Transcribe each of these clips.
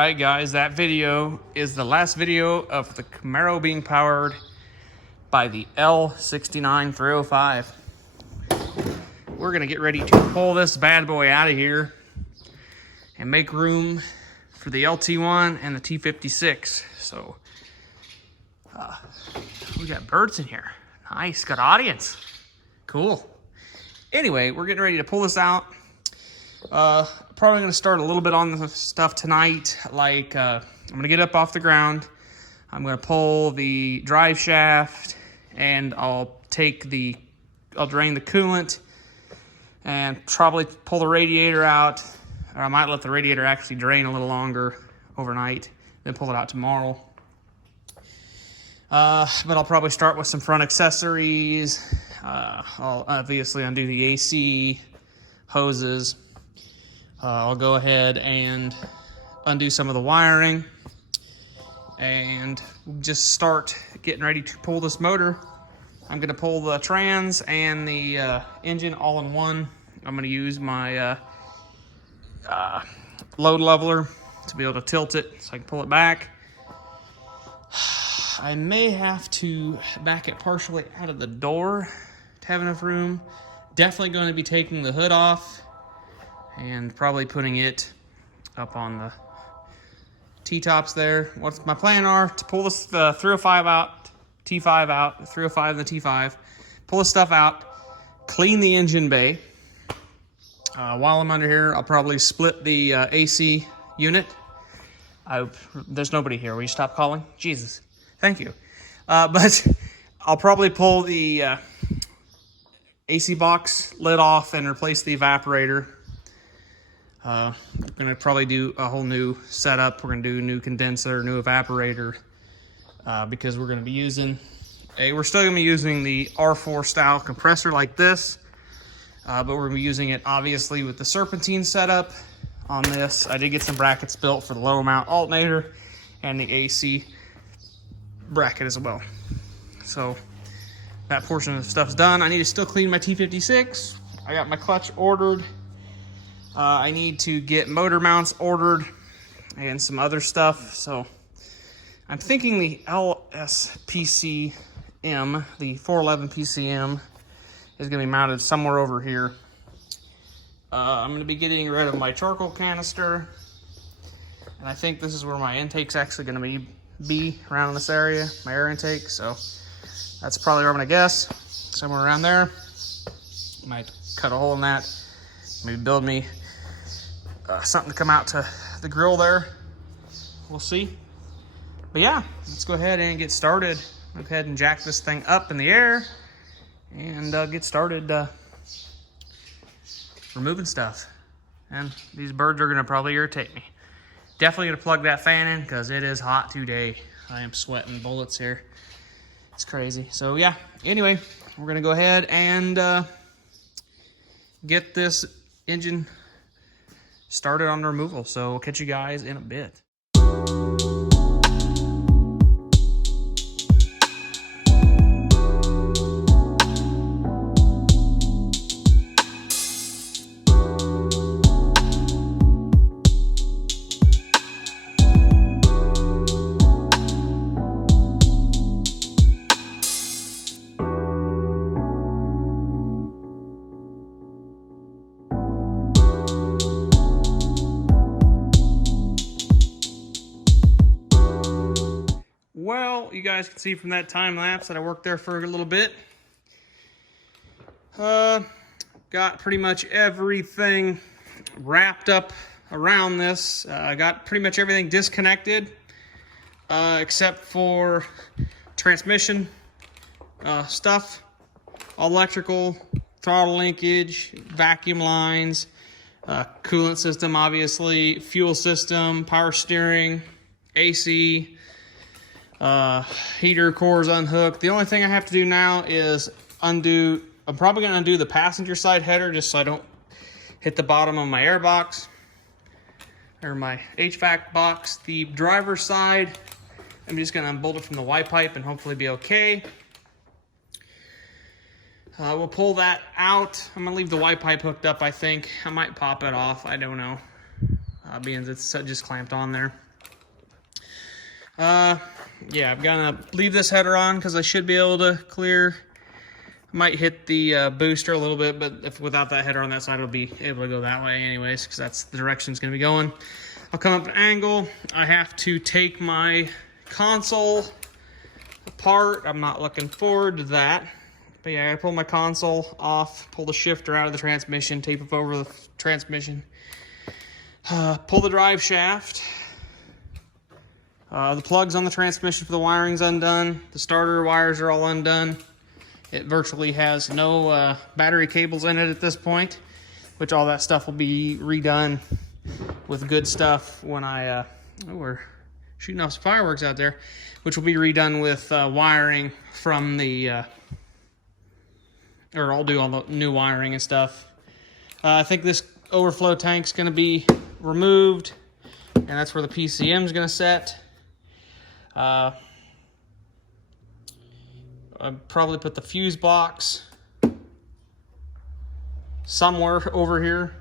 right, guys, that video is the last video of the Camaro being powered by the L69 305. We're gonna get ready to pull this bad boy out of here and make room for the LT1 and the T56. So we got birds in here. Nice, got audience. Cool. Anyway, we're getting ready to pull this out. Probably gonna start a little bit on the stuff tonight. Like I'm gonna get up off the ground. I'm gonna pull the drive shaft, and I'll drain the coolant and probably pull the radiator out. Or I might let the radiator actually drain a little longer overnight, then pull it out tomorrow. But I'll probably start with some front accessories. I'll obviously undo the AC hoses. I'll go ahead and undo some of the wiring and just start getting ready to pull this motor. I'm going to pull the trans and the engine all in one. I'm going to use my load leveler to be able to tilt it so I can pull it back. I may have to back it partially out of the door to have enough room. Definitely going to be taking the hood off and probably putting it up on the T-tops there. What's my plan are to pull this 305 out, T5 out, 305 and the T5, pull this stuff out, clean the engine bay. While I'm under here, I'll probably split the AC unit. There's nobody here. Will you stop calling? Jesus. Thank you. But I'll probably pull the AC box lid off and replace the evaporator. We're going to probably do a whole new setup. We're going to do a new condenser, new evaporator, because we're going to be using we're still going to be using the R4 style compressor like this, but we're going to be using it obviously with the serpentine setup on this. I did get some brackets built for the lower mount alternator and the AC bracket as well. So that portion of the stuff's done. I need to still clean my T56. I got my clutch ordered. I need to get motor mounts ordered and some other stuff. So I'm thinking the LSPCM, the 411 PCM, is going to be mounted somewhere over here. I'm going to be getting rid of my charcoal canister, and I think this is where my intake's actually going to be around this area, my air intake. So that's probably where I'm going to guess, somewhere around there. Might cut a hole in that, maybe build me something to come out to the grill there. We'll see. But yeah, let's go ahead and get started. Go ahead and jack this thing up in the air and get started removing stuff. And these birds are gonna probably irritate me. Definitely gonna plug that fan in because it is hot today. I am sweating bullets here. It's crazy. So yeah, anyway, we're gonna go ahead and get this engine started on removal. So we'll catch you guys in a bit. Well, you guys can see from that time lapse that I worked there for a little bit. Got pretty much everything wrapped up around this. I got pretty much everything disconnected, except for transmission stuff, all electrical, throttle linkage, vacuum lines, coolant system, obviously, fuel system, power steering, AC, heater cores unhooked. The only thing I have to do now is I'm probably going to undo the passenger side header just so I don't hit the bottom of my air box or my HVAC box. The driver's side, I'm just going to unbolt it from the Y pipe and hopefully be okay. We'll pull that out. I'm going to leave the Y pipe hooked up, I think. I might pop it off. I don't know. Being it's just clamped on there. Yeah, I'm gonna leave this header on because I should be able to clear. Might hit the booster a little bit, but if without that header on that side, it'll be able to go that way anyways, because that's the direction it's gonna be going. I'll come up an angle. I have to take my console apart. I'm not looking forward to that. But yeah, I gotta pull my console off, pull the shifter out of the transmission, tape it over the transmission, pull the drive shaft. The plugs on the transmission for the wiring's undone. The starter wires are all undone. It virtually has no battery cables in it at this point, which all that stuff will be redone with good stuff when I, oh, we're shooting off some fireworks out there, which will be redone with wiring from the, or I'll do all the new wiring and stuff. I think this overflow tank's gonna be removed, and that's where the PCM's gonna set. I'll probably put the fuse box somewhere over here.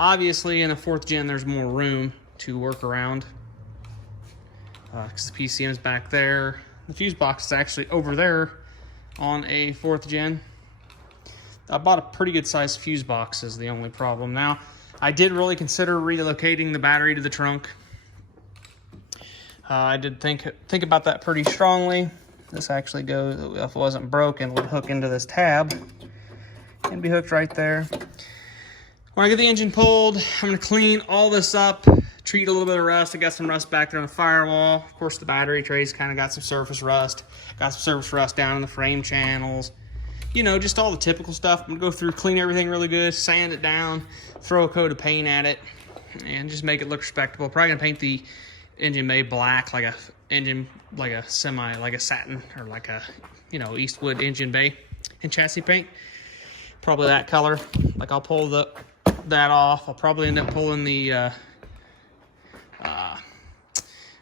Obviously, in a 4th gen, there's more room to work around because the PCM is back there. The fuse box is actually over there on a 4th gen. I bought a pretty good sized fuse box is the only problem. Now, I did really consider relocating the battery to the trunk. I did think about that pretty strongly. This actually goes, if it wasn't broken, would hook into this tab and be hooked right there. When I get the engine pulled, I'm gonna clean all this up, treat a little bit of rust. I got some rust back there on the firewall. Of course, the battery trays kind of got some surface rust. Got some surface rust down in the frame channels. You know, just all the typical stuff. I'm gonna go through, clean everything really good, sand it down, throw a coat of paint at it, and just make it look respectable. Probably gonna paint the engine bay black, like a engine, like a semi, like a satin, or like a, you know, Eastwood engine bay and chassis paint. Probably that color. Like, I'll pull that off. I'll probably end up pulling the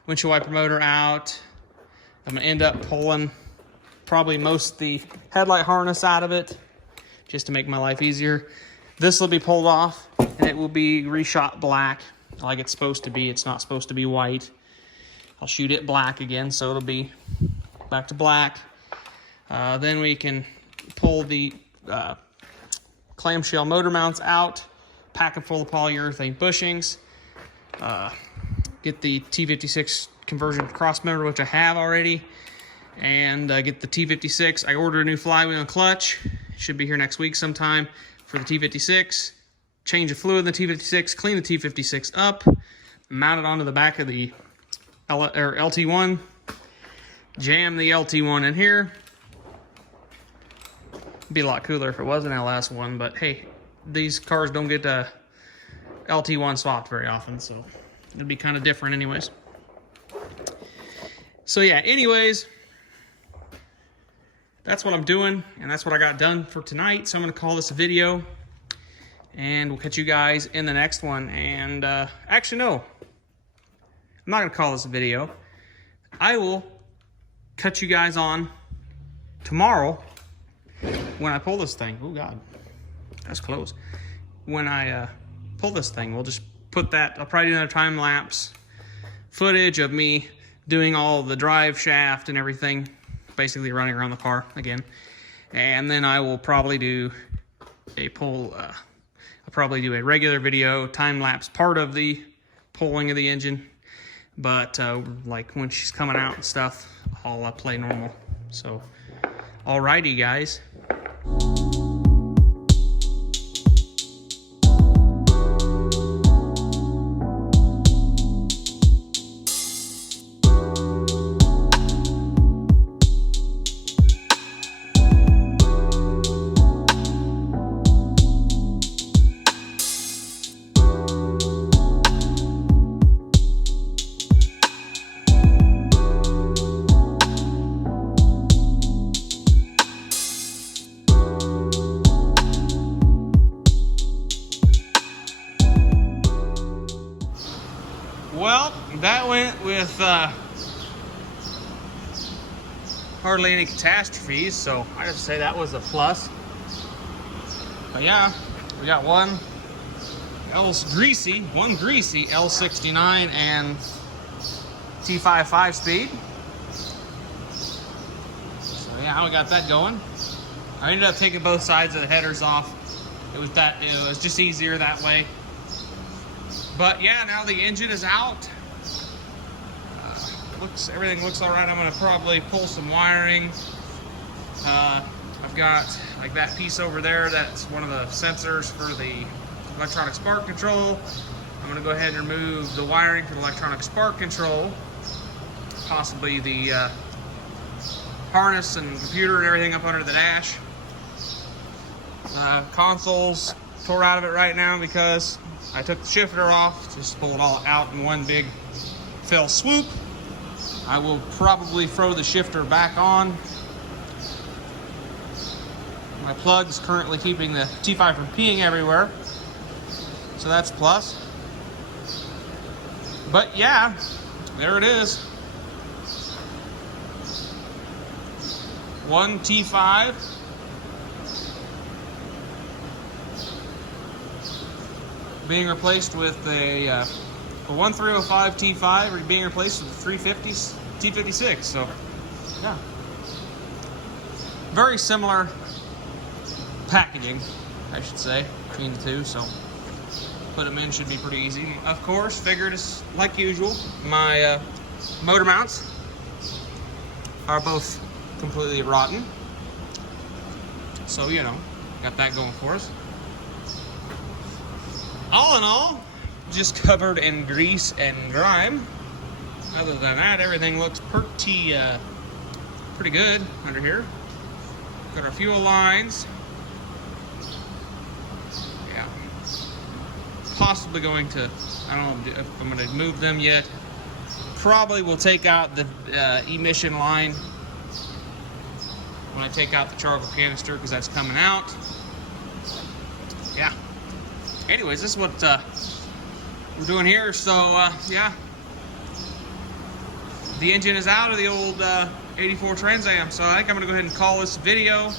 windshield wiper motor out. I'm gonna end up pulling probably most of the headlight harness out of it, just to make my life easier. This will be pulled off, and it will be reshot black like it's supposed to be. It's not supposed to be white. I'll shoot it black again, so it'll be back to black. Then we can pull the clamshell motor mounts out, pack them full of polyurethane bushings, get the T56 conversion cross member, which I have already, and get the T56. I ordered a new flywheel and clutch. It should be here next week sometime for the T56. Change the fluid in the T56, clean the T56 up, mount it onto the back of the LT1, jam the LT1 in here. It'd be a lot cooler if it was an LS1, but hey, these cars don't get LT1 swapped very often, so it'd be kind of different anyways. So yeah, anyways, that's what I'm doing, and that's what I got done for tonight. So I'm gonna call this a video, and we'll catch you guys in the next one. And actually, no, I'm not gonna call this a video. I will cut you guys on tomorrow when I pull this thing. Oh God, that's close. When I pull this thing, we'll just put that, I'll probably do another time lapse footage of me doing all the drive shaft and everything, basically running around the car again. And then I will probably do a pull, I'll probably do a regular video, time lapse part of the pulling of the engine. But like when she's coming out and stuff, I'll play normal. So, alrighty guys. Well, that went with hardly any catastrophes, so I just say that was a plus. But yeah, we got one greasy L69 and T5 5-speed. So yeah, we got that going. I ended up taking both sides of the headers off. It was just easier that way. But yeah, now the engine is out. Everything looks all right. I'm gonna probably pull some wiring. I've got like that piece over there. That's one of the sensors for the electronic spark control. I'm gonna go ahead and remove the wiring for the electronic spark control. Possibly the harness and computer and everything up under the dash. The console's tore out of it right now because I took the shifter off. Just pull it all out in one big fell swoop. I will probably throw the shifter back on. My plug is currently keeping the T5 from peeing everywhere, so that's a plus. But yeah, there it is. One T5. Being replaced with a 1305 T5 being replaced with a 350 T56. So, yeah. Very similar packaging, I should say, between the two. So, put them in should be pretty easy. Of course, figured as like usual, my motor mounts are both completely rotten. So, you know, got that going for us. All in all, just covered in grease and grime. Other than that, everything looks pretty good under here. Got our fuel lines. Yeah. Possibly going to, I don't know if I'm going to move them yet. Probably will take out the emission line when I take out the charcoal canister because that's coming out. Yeah. Anyways, this is what we're doing here. So yeah, the engine is out of the old 84 Trans Am. So I think I'm gonna go ahead and call this video,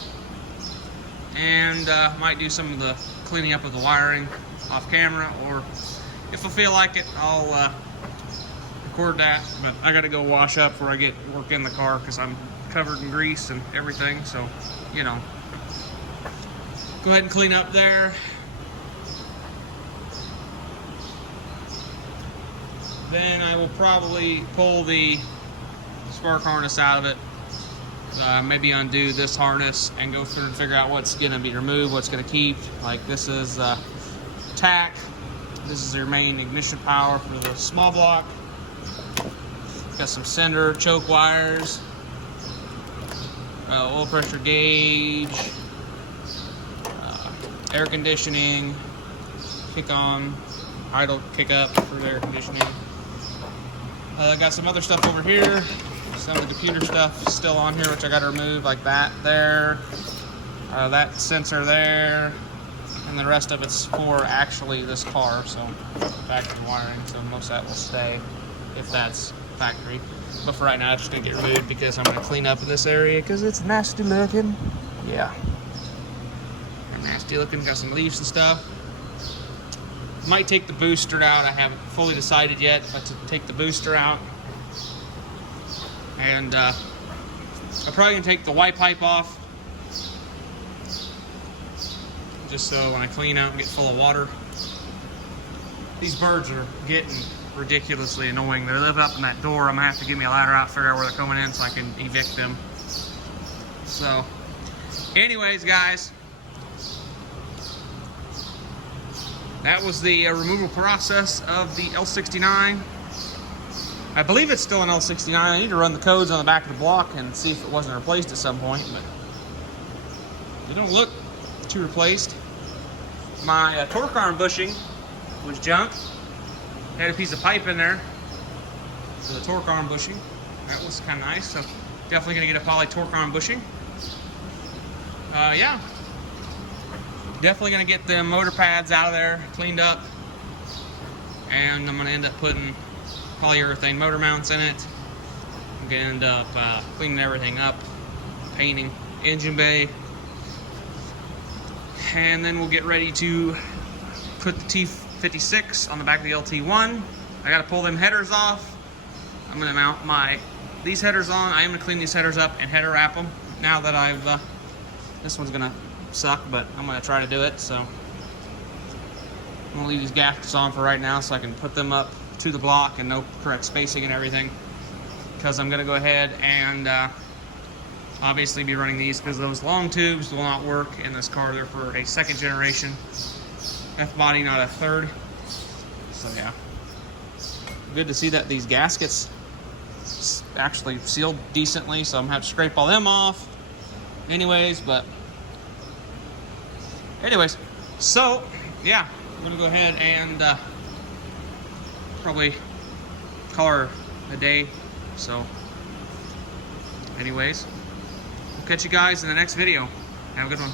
and might do some of the cleaning up of the wiring off camera, or if I feel like it, I'll record that. But I gotta go wash up before I get work in the car because I'm covered in grease and everything. So, you know, go ahead and clean up there. Then I will probably pull the spark harness out of it. Maybe undo this harness and go through and figure out what's going to be removed, what's going to keep. Like this is tack. This is your main ignition power for the small block. Got some sender choke wires, oil pressure gauge, air conditioning, kick on, idle kick up for the air conditioning. Got some other stuff over here. Some of the computer stuff still on here, which I got to remove, like that there, that sensor there, and the rest of it's for actually this car, so factory wiring, so most of that will stay if that's factory. But for right now, it's just going to get removed because I'm going to clean up in this area because it's nasty looking. Yeah. Nasty looking, got some leaves and stuff. Might take the booster out. I haven't fully decided yet, but to take the booster out. And I'm probably going to take the white pipe off, just so when I clean out and get full of water. These birds are getting ridiculously annoying. They live up in that door. I'm going to have to get me a ladder out, figure out where they're coming in so I can evict them. So, anyways, guys, that was the removal process of the L69. I believe it's still an L69. I need to run the codes on the back of the block and see if it wasn't replaced at some point, but they don't look too replaced. My torque arm bushing was junk. Had a piece of pipe in there for the torque arm bushing. That was kind of nice, so definitely going to get a poly torque arm bushing. Yeah. Definitely going to get the motor pads out of there, cleaned up. And I'm going to end up putting polyurethane motor mounts in it. I'm going to end up cleaning everything up, painting engine bay. And then we'll get ready to put the T56 on the back of the LT1. I got to pull them headers off. I'm I'm gonna mount these headers on. I am gonna clean these headers up and header wrap them now that I've, this one's gonna suck, but I'm gonna try to do it. So I'm gonna leave these gaskets on for right now so I can put them up to the block and know correct spacing and everything, because I'm gonna go ahead and obviously be running these, because those long tubes will not work in this car. They're for a second generation F-body, not a third. So yeah, good to see that these gaskets actually sealed decently, so I'm gonna have to scrape all them off anyways. But anyways, so yeah, I'm gonna go ahead and probably call her a day. So anyways, we'll catch you guys in the next video. Have a good one.